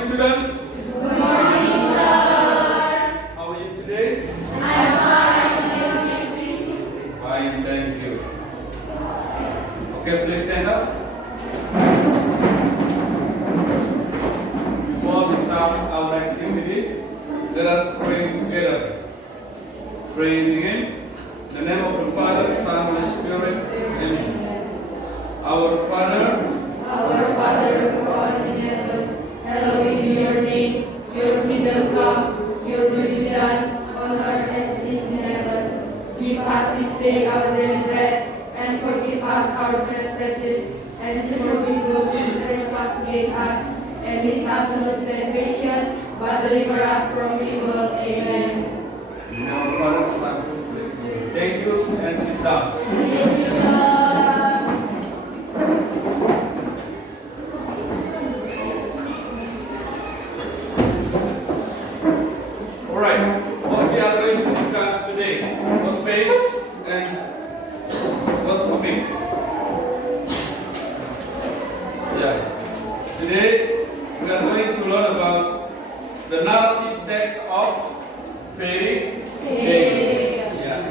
morning, students. Good morning, sir. How are you today? I'm fine. Fine, thank you. Okay, please stand up. Before we start our activity, let us pray together. Pray begin. In the name of the Father, Son, and Spirit. Amen. Our Father, Who art in heaven, hallowed be your name. Your kingdom come, your will be done on earth as it is in heaven. Give us this day our daily bread, and forgive us our trespasses, as we forgive those who trespass against us. And lead us into temptation, but deliver us from evil. Amen. in our Father, Son, please. Thank you and sit down. Thank you, sir. Alright, what we are going to discuss today, what page and what topic? Yeah. Today we are going to learn about the narrative text of fairy tales. Yeah.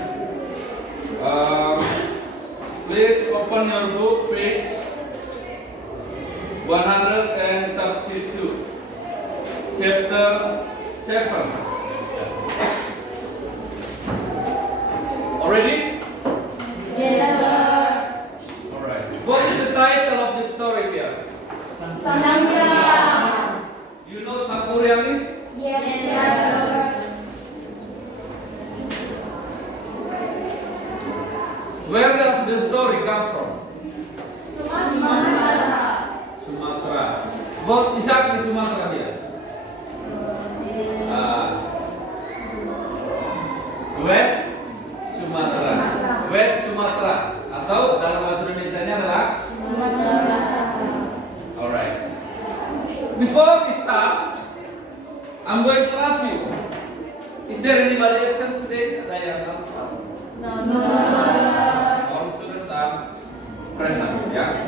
Please open your book, page 132, chapter 7. Already? Yes, sir. Alright. What is the title of the story here? Sanangya. You know Sangkuriang is? Yes, sir. Where does the story come from? Sumatera. Sumatera. What exactly Sumatera here? West Sumatera. West Sumatera. Atau dalam bahasa Indonesianya adalah? Alright. Before we start, I'm going to ask you, is there anybody absent today? Ada yang tahu? No. All students are present, yeah?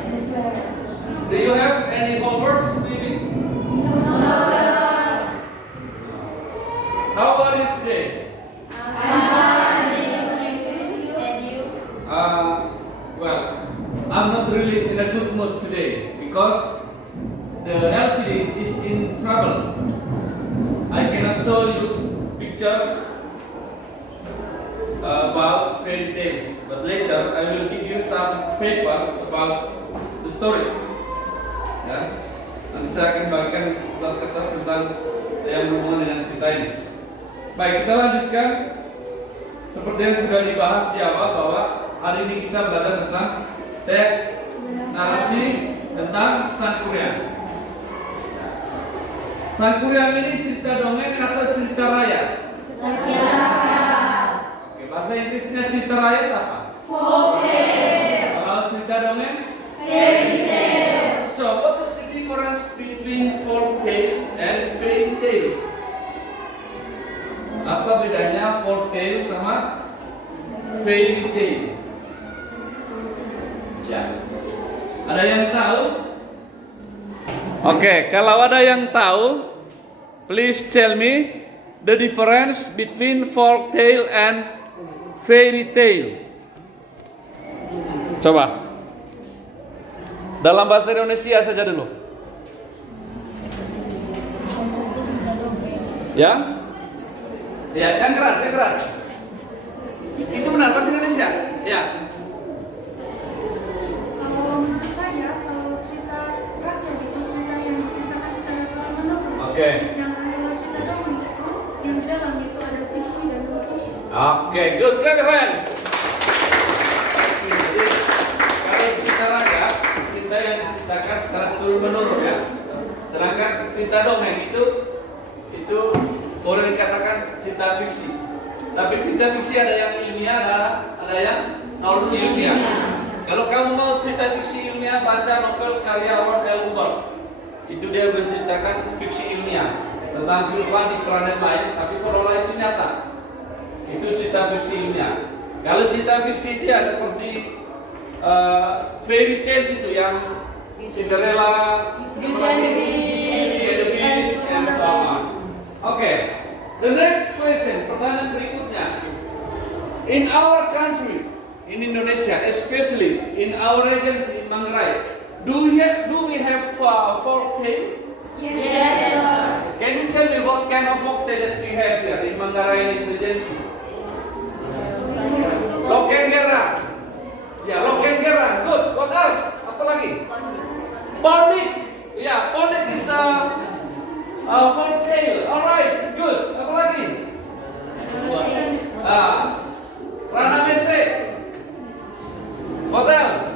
Do you have any homeworks, maybe? How about it today? Well, I'm not really in a good mood today because the LCD is in trouble. I cannot show you pictures about fairy tales, but later I will give you some papers about the story. Ya, nanti saya akan bagikan kertas-kertas tentang yang berhubungan dengan cerita ini. Baik, kita lanjutkan. Seperti yang sudah dibahas di awal bahwa hari ini kita belajar tentang teks narasi tentang Sangkuriang. Sangkuriang ini cerita dongeng atau cerita raya? Oke, bahasa Inggrisnya cerita raya apa? Folktale. Kalau cerita dongeng? Fairy tale. So, what is the difference between folk tales and fairy tales? Apa bedanya folk tale sama fairy tale? Ya. Ada yang tahu? Oke, kalau ada yang tahu, please tell me the difference between folk tale and fairy tale. Coba. Dalam bahasa Indonesia saja dulu. Ya? Ya, yang keras, yang keras. Itu benar bahasa Indonesia? Ya. Kalau menurut saya, kalau cerita rakyat itu cerita yang diceritakan secara terus-menerus. Oke. Sedangkan kalau cerita dongeng itu yang di dalam itu ada fiksi dan non fiksi. Oke, good. Clap your hands. Jadi, kalau cerita rakyat, cerita yang diceritakan secara turun-menurun ya. Sedangkan cerita dongeng itu boleh dikatakan cerita fiksi. Tapi cerita fiksi ada yang ilmiah, ada yang non ilmiah. Kalau kamu mau cerita fiksi ilmiah, baca novel karya Roald Dahl. Itu dia menceritakan fiksi ilmiah tentang kehidupan di planet lain, tapi seolah-olah itu nyata. Itu cerita fiksi ilmiah. Kalau cerita fiksi itu ya seperti fairy tales itu yang Cinderella, Beauty and the Beast, Okay. The next question, pertanyaan berikutnya. In our country, in Indonesia, especially in our regions in Manggarai, do we have folktale? Yes, sir. Can you tell me what kind of folktale that we have here in Manggarai region? Lokengera. Ya, Lokengera. Good. What else? Apa lagi? Ponik. Ya, Ponik is folktale. Alright, good. Apa lagi? Rana Mese. What else?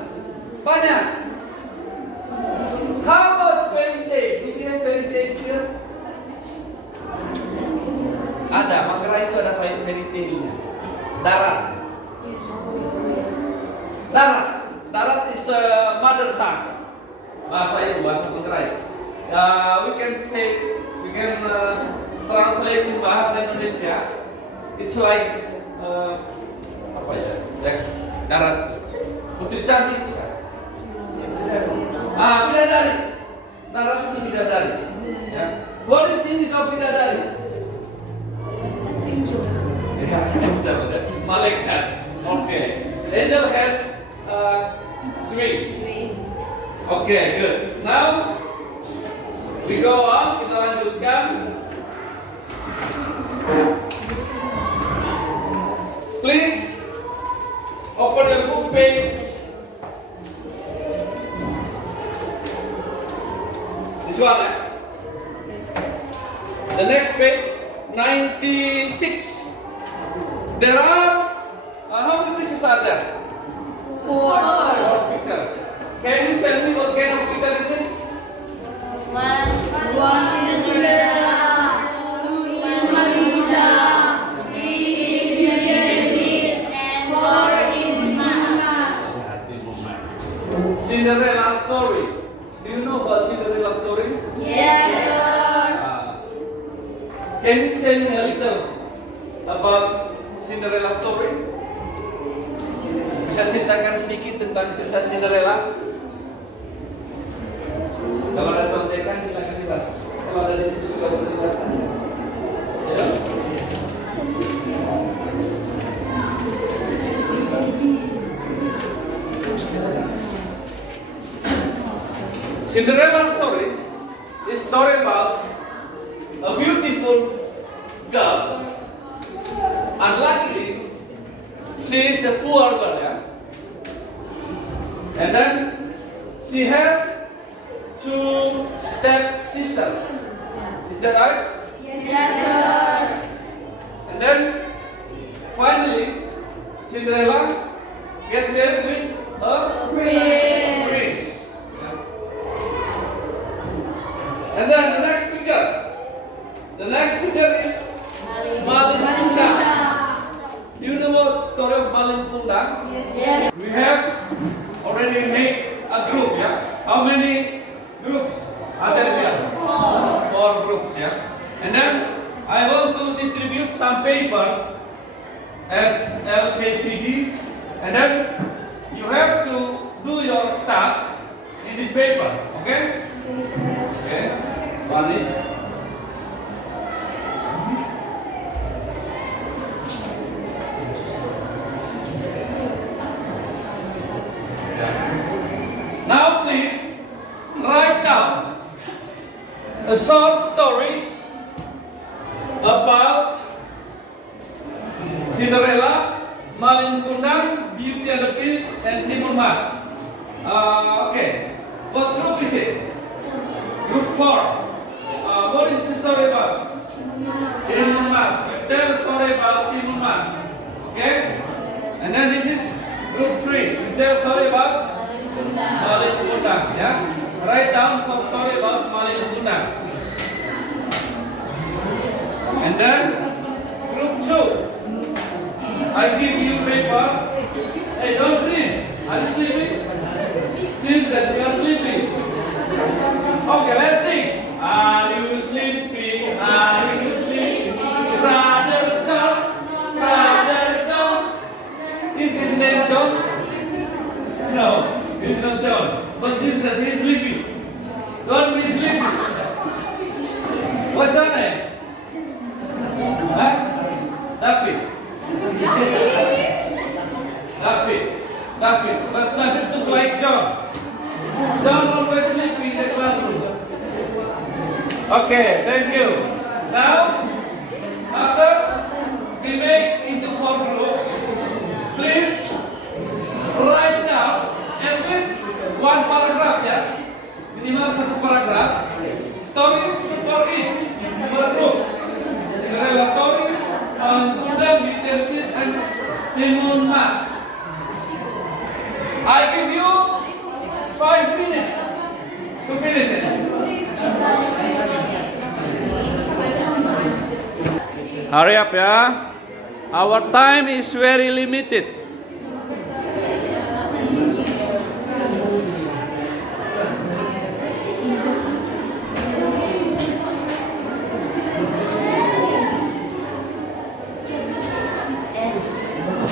Banyak. How about fairy tale? Do we have fairy tales here? Ada, Manggarai itu ada fairy tale-nya. Darat. Darat is a mother tongue. Bahasa itu, bahasa Manggarai. We can translate in bahasa Indonesia. It's like apa ya? Darat. Putri cantik itu kan? Bidadari. Darat itu bidadari. Ya. What is the English of bidadari? Ya, angel. Malaikat. Okay. Angel has wings. Okay, good. Now we go on. Kita lanjutkan. Please open your book page. This one. The next page, 96. There are how many pieces are there? 4 pictures. Can you tell me what kind of picture is it? One is Cinderella, two is Maruja, three is Beauty and the Beast, and four is Manas. Cinderella story. Do you know about Cinderella story? Yes, sir. Can you tell me a little about Cinderella story? Bisa ceritakan sedikit tentang cerita Cinderella? Kalau ada contekan silakan dibahas. Kalau ada di situ juga bisa dibahas. Ya. Cinderella story is story about a beautiful girl. Unluckily, she is a poor girl, yeah? And then she has 2 step sisters. Is that right? Yes, sir. And then finally, Cinderella get married with a prince. Yeah. And then the next picture. The next picture is Malin Kundang. You know what story of Malin Kundang? Yes. We have already made a group, yeah? How many groups are there here? 4 groups, yeah? And then I want to distribute some papers as LKPD, and then you have to do your task in this paper, okay? Okay. One is now please write down a short story about Cinderella, Malin Kundang, Beauty and the Beast, and Timun Mas. Okay, what group is it? Group 4. What is the story about? Timun Mas. Tell a story about Timun Mas. Okay? And then this is group 3. Tell a story about Malin Kundang. Yeah? Write down some story about Malin Kundang. And then group 2. I give you papers. Hey, don't read. Are you sleeping? Seems that you are sleeping. Okay, let's sing. Are you sleepy? Are you sleepy? Brother John, Brother John. Is his name John? No, he's not John. But seems that he's sleeping. Don't be sleepy. What's your name? David. But David look like John. John always sleep in the classroom. Okay, thank you. Now, after we make into 4 groups, please write down at least 1 paragraph ya. Minimal 1 paragraph. Story for each per group. Cinderella story, Kundang, Beauty and the Beast, and Timun Mas. I give you 5 minutes to finish it. Hurry up ya. Our time is very limited.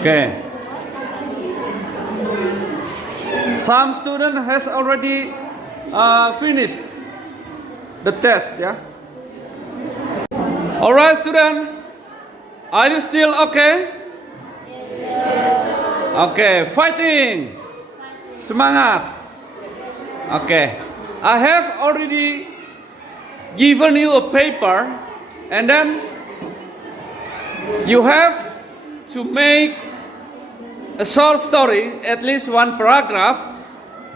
Okay. Some student has already finished the test, yeah. All right, student. Are you still okay? Okay, fighting. Semangat. Okay. I have already given you a paper, and then you have to make a short story, at least 1 paragraph,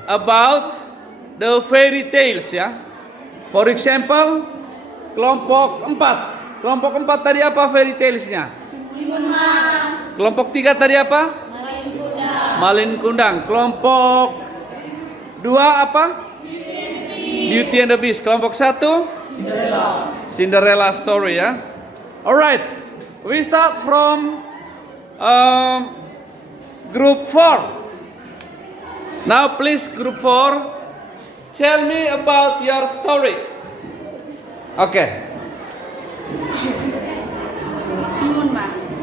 about the fairy tales ya. For example, kelompok 4. Kelompok 4 tadi apa fairy talesnya? Timun Mas. Kelompok 3 tadi apa? Malin Kundang. Malin Kundang. Kelompok 2 apa? Beauty and the Beast. Kelompok 1? Cinderella story ya. Alright, we start from Group 4. Now please group 4, tell me about your story. Okay. Timun Mas.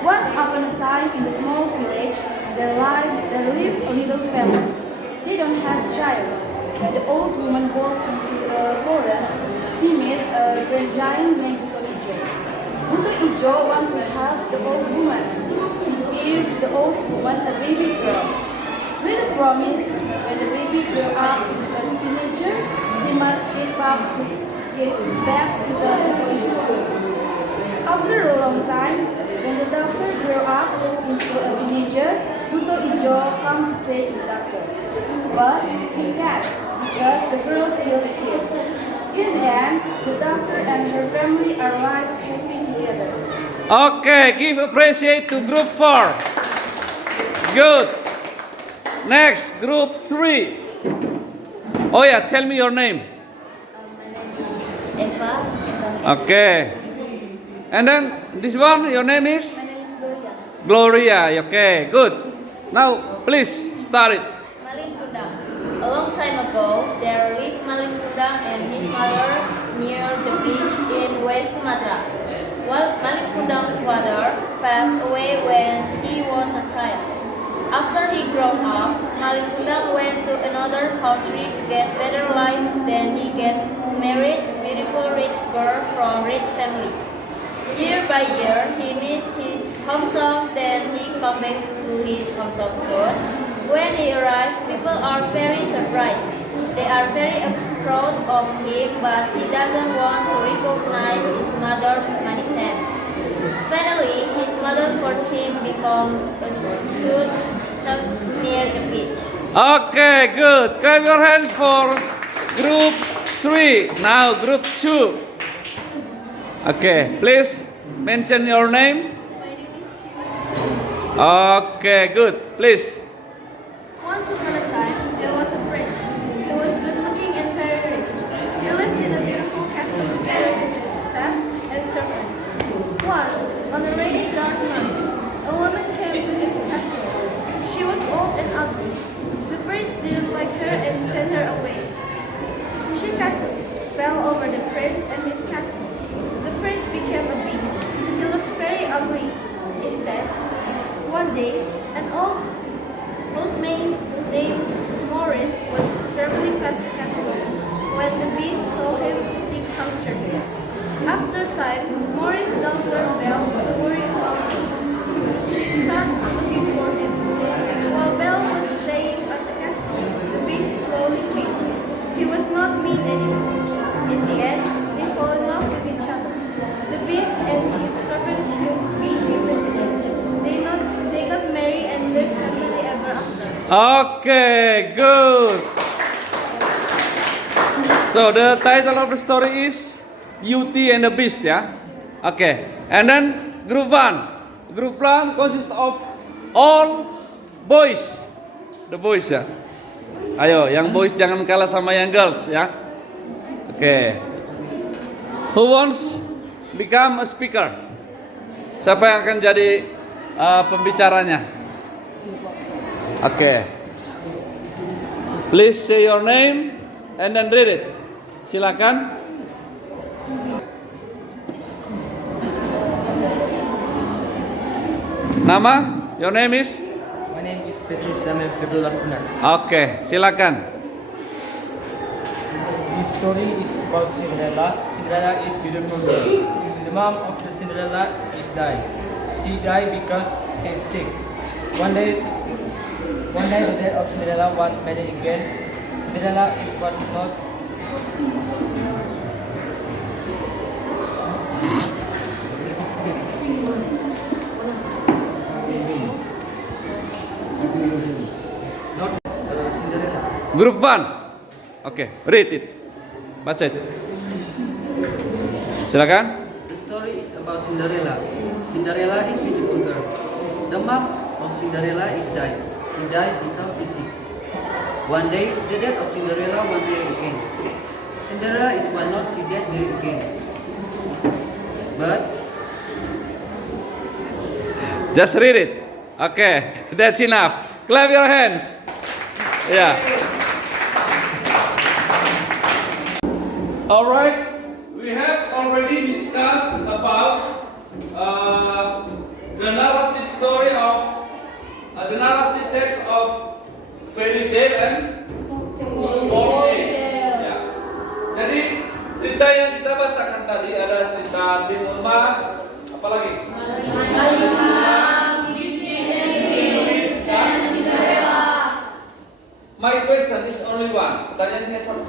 Once upon a time in a small village, there lived a little family. They don't have a child. When the old woman walked into the forest, she met a great giant named Buto Ijo. Buto Ijo wanted to help the old woman. He gave the old woman a baby girl, with a promise when the baby grew up into a teenager, she must get back to the Buto Ijo. After a long time, when the doctor grew up into a teenager, Buto Ijo came to take the doctor. But he can't, because the girl killed him. In the end, the doctor and her family arrived happy together. Okay, give appreciate to group 4. Good. Next, group 3. Oh yeah, tell me your name. My name is Eva. Okay. And then this one, your name is? My name is Gloria. Gloria. Okay, good. Now, please start it. Malin Kundang. A long time ago, there lived Malin Kundang and his mother near the beach in West Sumatra. While Malin Kundang's father passed away when he was a child. After he grew up, Malin Kundang went to another country to get better life. Then he get married beautiful rich girl from rich family. Year by year, he missed his hometown. Then he come back to his hometown soon. When he arrived, people are very surprised. They are very proud of him, but he doesn't want to recognize his mother many times. Finally, his mother forced him become a student near the beach. Okay, good. Clap your hands for group 3. Now group 2. Okay, please mention your name. My name is Okay, good. Please. Once upon a time, there was a prince. He was good looking and very rich. He lived in a beautiful castle together with his staff and servants. Once, on a rainy dark night, a woman came to his castle. She was old and ugly. The prince didn't like her and sent her away. She cast a spell over the prince and his castle. The prince became a beast. He looks very ugly. Instead, one day, an old man named Morris was traveling past the castle. When the beast saw him, he captured him. After a time, Morris' daughter Belle, worried about Okay, good. So the title of the story is Beauty and the Beast, ya. Okay, and then group one. Group one consists of all boys. The boys, ya. Ayo, yang boys jangan kalah sama yang girls, ya. Okay. Who wants become a speaker? Siapa yang akan jadi pembicaranya? Okay. Please say your name and then read it. Silakan. Nama? Your name is? My name is Petrus Damel Februar Unar. Okay, silakan. This story is about Cinderella. Cinderella is beautiful girl. The mom of the Cinderella is died. She died because she is sick. One day the death of Cinderella was married again. Cinderella is what not. Cinderella. Group 1. Okay, read it. Baca itu. Silakan. The story is about Cinderella. Cinderella is beautiful girl. The mom of Cinderella is died. She died because she's sick. One day, the death of Cinderella was married again. Cinderella is why not she get married again. But Just read it. Okay, that's enough. Clap your hands. Yeah. All right. We have already discussed about the narrative story of the narrative text of fairy tale and folk tales. Ya. Jadi cerita yang kita bacakan tadi ada cerita Timun Mas, apalagi? My question is only one. Pertanyaannya satu.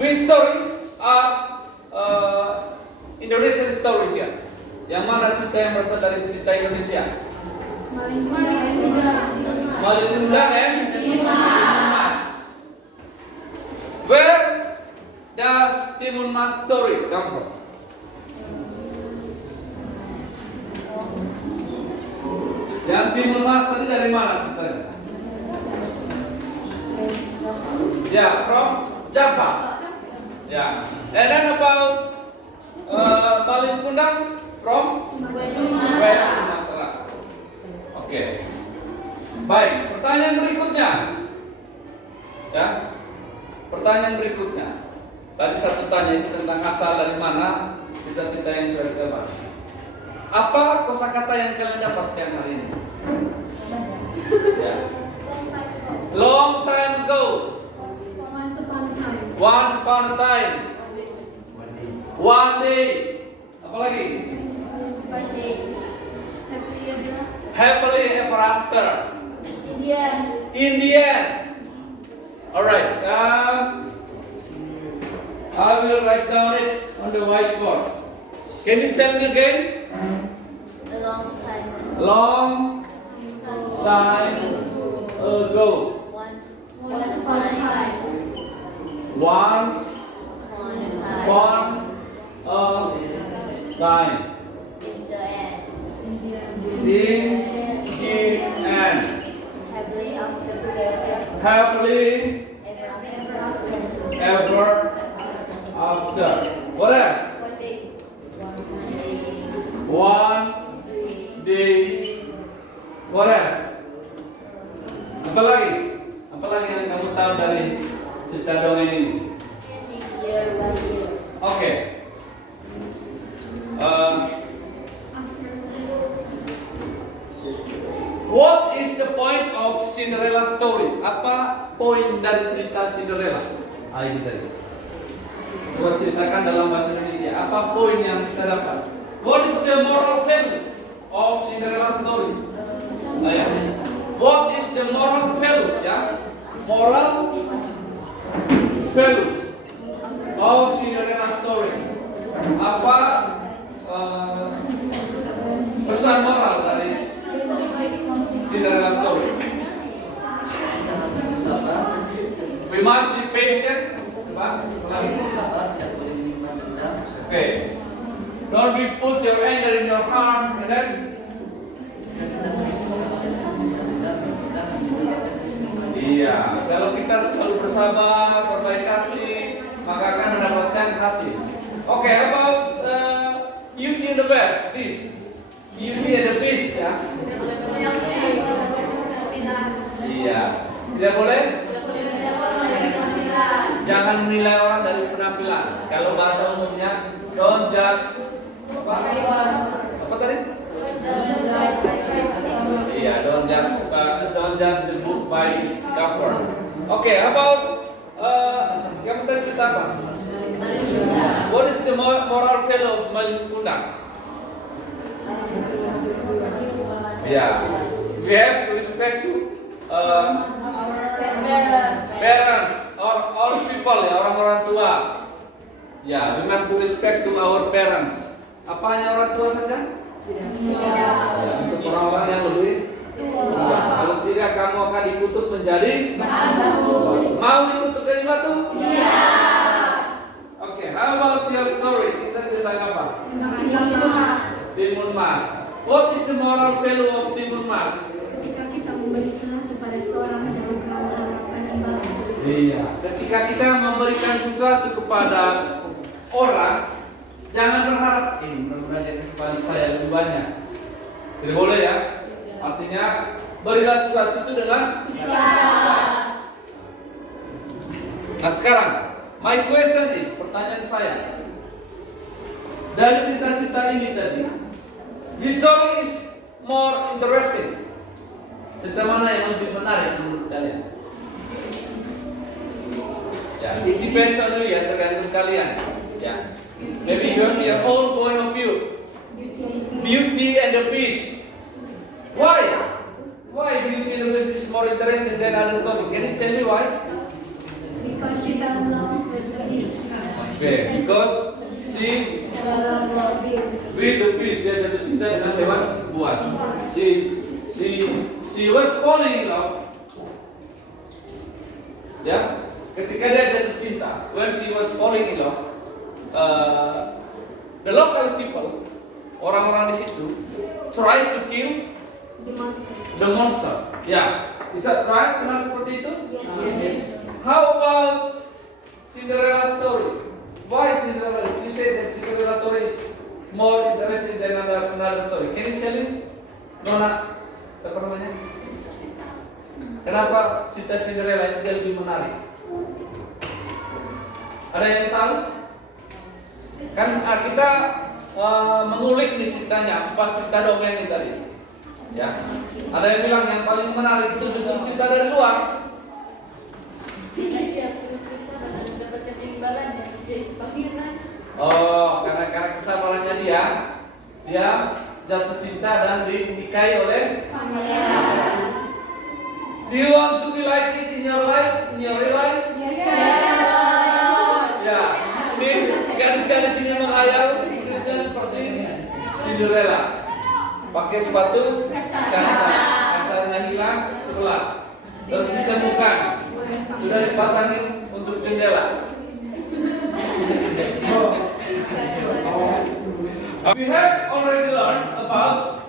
Which story are Indonesian story here? Yang mana cerita yang berasal dari cerita Indonesia? Malin Kundang and Timun Mas. Where does Timun Mas story come from? Yang Timun Mas tadi dari mana ceritanya? Yeah, from Java. Yeah. And then about Malin Kundang from West Sumatera. Oke. Baik, pertanyaan berikutnya. Ya. Pertanyaan berikutnya. Tadi satu tanya itu tentang asal dari mana cita-cita yang sudah kita bahas. Apa kosakata yang kalian dapatkan hari ini? Ya. Long time ago. Once upon a time. One day. Apa lagi? Happily ever after. In the end. Alright. I will write down it on the whiteboard. Can you tell me again? Long time ago. Once upon a time. Once upon a time. In the end. In the end. Happily ever after. What else? One day. What else? Apa lagi? Apa lagi yang kamu tahu dari cerita dongeng ini? Oke. What is the point of Cinderella story? Apa poin dari cerita Cinderella? Ini tadi. Coba ceritakan dalam bahasa Indonesia. Apa poin yang kita dapat? What is the moral value of Cinderella story? Ya. What is the moral value? Ya. Moral value of Cinderella story. Apa pesan moral dari Cinderella story? must be patient. Apa? Selalu sabar, tidak boleh menyimpan dendam. Okay. Don't be put your anger in your heart, and then iya, kalau kita selalu bersabar, berbaik hati, maka akan mendapatkan hasil. Oke, about Beauty and the Beast, please. Beauty and the Beast, ya. Iya, tidak boleh. Jangan menilai orang dari penampilan. Kalau bahasa umumnya, don't judge. Apa tadi? Iya, don't judge the book by its cover. Oke, about kamu tadi cerita apa? What is the moral value of Malikunda? Yeah, we have to respect to parents or all people, ya, orang-orang tua. Ya, we must to respect to our parents. Apa hanya orang tua saja? Ya, untuk orang-orang yang lebih tua. Kalau tidak, kamu akan dikutuk menjadi batu. Mau dikutuk dari batu? Iya. Oke, how about your story? Kita tentang apa? Timun mas. What is the moral value of timun mas? Ketika kita memberi senang kepada seorang yang mengharapkan imbalan. Iya. Ketika kita memberikan sesuatu kepada orang, jangan berharap mudah-mudahan dia kasih balik saya lebih banyak. Tidak boleh, ya. Artinya berilah sesuatu itu dengan ikhlas. Nah sekarang, my question is, pertanyaan saya, dari cerita-cerita ini tadi, this story is more interesting. Cerita mana yang lebih menarik menurut kalian? Ya, it depends on you, ya, tergantung kalian. Ya, maybe you have your own point of view. Beauty and the Beast. Why? Why Beauty and the Beast is more interesting than other story? Can you tell me why? Because she fell in love with the beast. Okay, because she with the beast, dia jatuh cinta dengan hewan buas. She was falling in love. Ya, ketika dia jatuh cinta, when she was falling in love, the local people, orang-orang di situ, try to kill the monster. Ya, bisa right? Benar seperti itu? Yes. How about Cinderella story? Why Cinderella? You say that Cinderella story is more interesting than another story. Can you tell me? Nona, siapa namanya? Kenapa cerita Cinderella itu lebih menarik? Ada yang tahu? Kan kita mengulik nih ceritanya, 4 cerita dongeng ini tadi. Ya. Ada yang bilang yang paling menarik itu justru cerita dari luar. Oh, karena kesabarannya dia jatuh cinta dan dinikahi oleh pangeran. Do you want to be like it in your life, in your real life? Yes. Ya, ini gadis-gadis ini menghayal hidupnya seperti Cinderella, pakai sepatu kacanya hilang sebelah, terus ditemukan sudah dipasangin untuk jendela. We have already learned about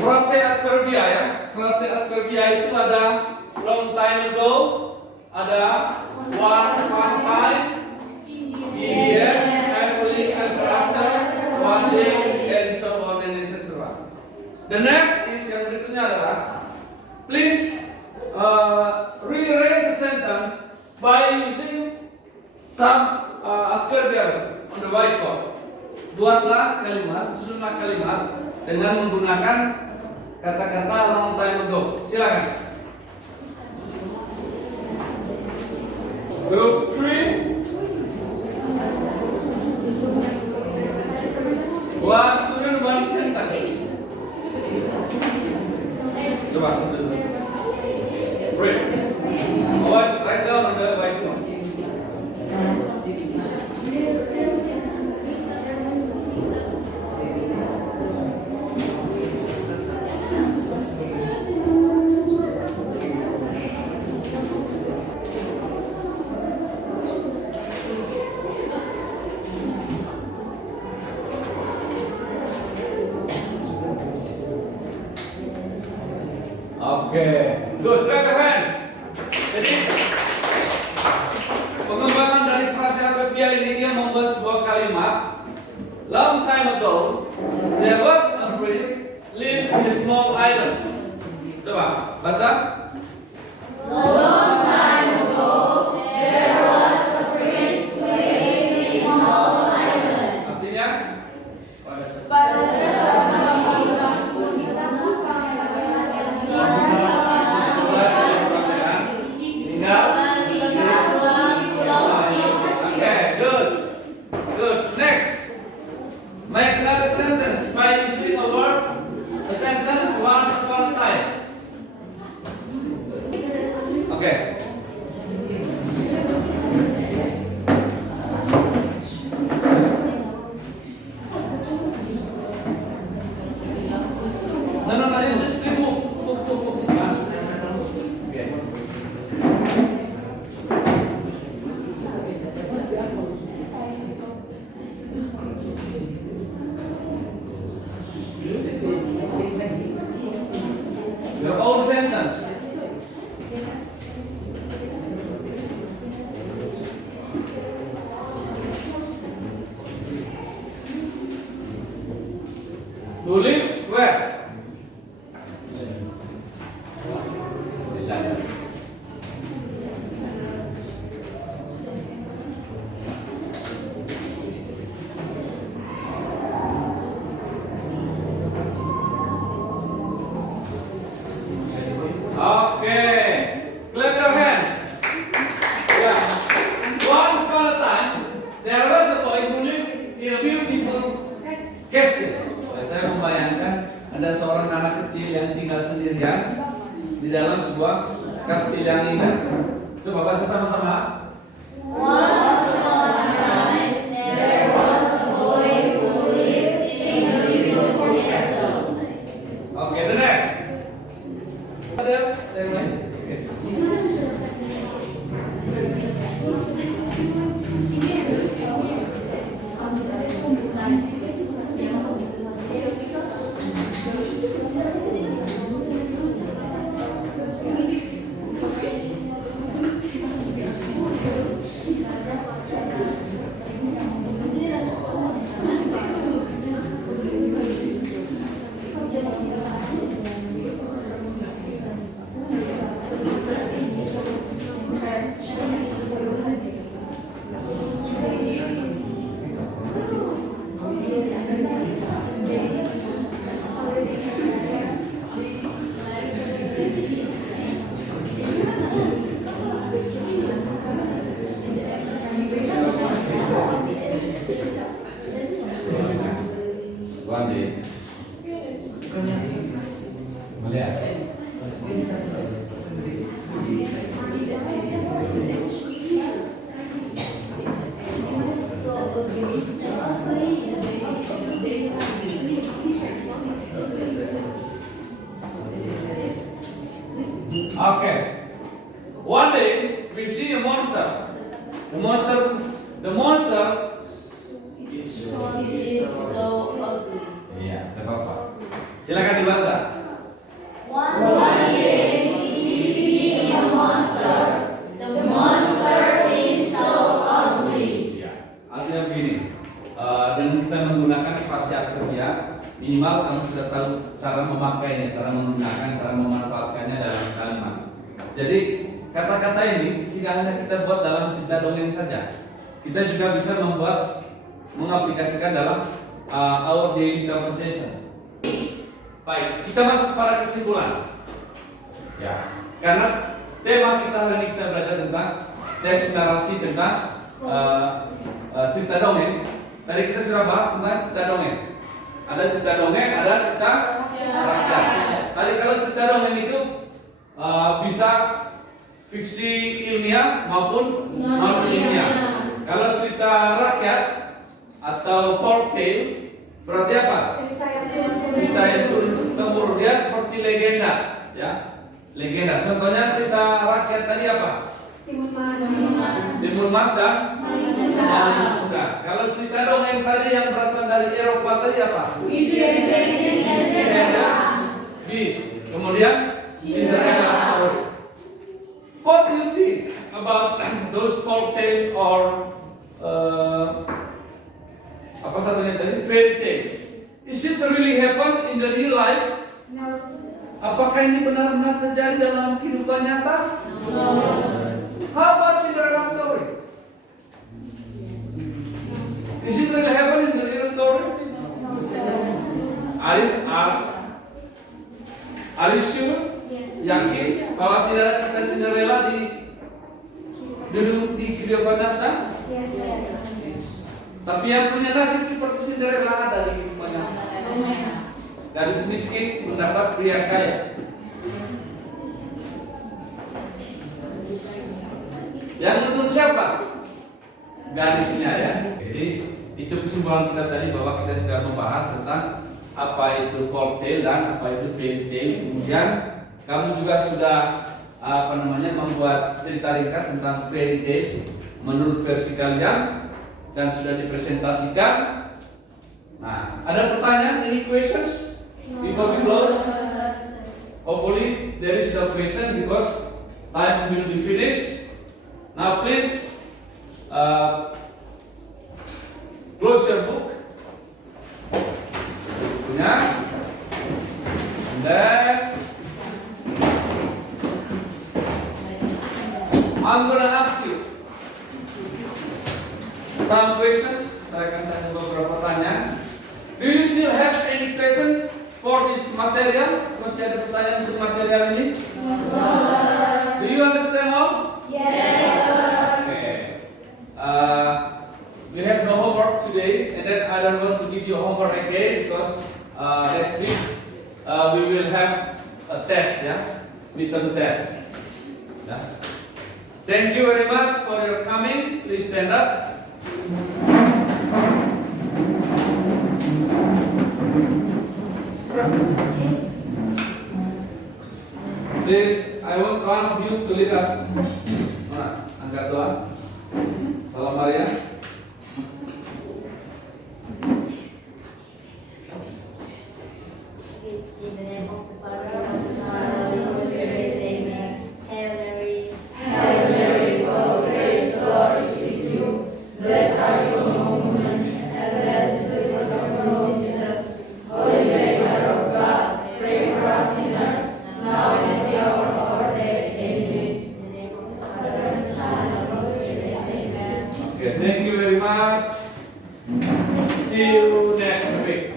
frase adverbia, ya. Frase adverbia itu ada long time ago, ada once upon a time, in the end, happily ever after, one day, and so on and etc. The next is yang berikutnya adalah please rearrange the sentence by using some adverbial on the whiteboard. Buatlah kalimat, susunlah kalimat dengan menggunakan kata-kata long time ago. Silakan. Group 3. One student, one sentence. Coba sambil dulu. Read. Write down on the whiteboard. good. Clap your hands. Jadi pengembangan dari frase adverbial ini dia membuat sebuah kalimat. Long time ago, there was a priest lived in a small island. Coba baca. Long time ago, there was a priest living in a small island. Artinya Pada suatu Okay, good. Good. Next. Make another sentence by using a word. A sentence once upon a time. Okay. No, you just remove. Move. Okay. Your own sentence. You live where? Okay. Clap your hands. Yeah. Once upon a time, there was a boy who lived in a beautiful castle. Saya membayangkan ada seorang anak kecil yang tinggal sendirian di dalam sebuah kastil yang indah. Coba baca sama-sama. Once upon a time, there was a boy who lived in a beautiful castle. Okay, the next. Others, then wait. Okay. One day. Melihat. Okay. One day we see a monster. The monster It's so ugly. Iya, tidak apa-apa. Silakan dibaca. One day we see a monster. The monster is so ugly. Iya. Artinya begini. Dengan kita menggunakan frase adverbial, minimal kamu sudah tahu cara memakainya, cara menggunakan, cara memanfaatkannya dalam kalimat. Jadi kata-kata ini tidak hanya kita buat dalam cerita dongeng saja. Kita juga bisa mengaplikasikan dalam our daily conversation. Baik, kita masuk pada kesimpulan. Ya, karena tema kita hari ini kita belajar tentang teks narasi tentang cerita dongeng. Tadi kita sudah bahas tentang cerita dongeng. Ada cerita dongeng, ada cerita rakyat. Tadi kalau cerita dongeng itu bisa fiksi ilmiah maupun non ilmiah. Kalau cerita rakyat atau folk tale berarti apa? Cerita yang turun-temurun, dia seperti legenda, ya. Legenda. Contohnya cerita rakyat tadi apa? Timun Mas dan Malin Muda. Kalau cerita dongeng tadi yang berasal dari Eropa tadi apa? Beauty and the Beast. Kemudian Cinderella story. What do you think about those folk tales or apa satunya tadi, fairy tales? Is it really happen in the real life? Apakah ini benar-benar terjadi dalam kehidupan nyata? How about Cinderella story? Is it really happen in the real story? Are you sure? Yakin bahwa tidak ada cerita Cinderella di kehidupan nyata? Tapi yang punya nasib seperti Cinderella ada di kehidupan nyata. Gadis miskin mendapat pria kaya. Yang untung siapa? Gadisnya ya. Jadi itu kesimpulan kita tadi, bahwa kita sudah membahas tentang apa itu folk tale dan apa itu fairy tale. Kemudian kamu juga sudah membuat cerita ringkas tentang fairy tales menurut versi kalian dan sudah dipresentasikan. Nah, ada pertanyaan? Any questions? Before we close, hopefully there is no question because time will be finished. Now please close your book. Bukunya. And then I'm gonna ask you some questions. Saya akan tanya beberapa pertanyaan. Do you still have any questions for this material? Masih ada pertanyaan untuk material ini? Do you understand all? Yes, sir. Okay. We have no homework today, and then I don't want to give you homework again because next week we will have a test, yeah, midterm test. Yeah. Thank you very much for your coming. Please stand up. Please, I want one of you to lead us. Mana? Angkat doa. Salam Maria. In the name of the Father, and the Son, and the Holy Spirit, amen. Hail Mary, full of grace, the Lord is with you. Blessed are you among women, and blessed is the fruit of your womb, Jesus. Holy Mary, Mother of God, pray for us sinners, now and at the hour of our death. Amen. In the name of the Father, and the Son, and the Holy Spirit, amen. Okay, thank you very much. See you next week.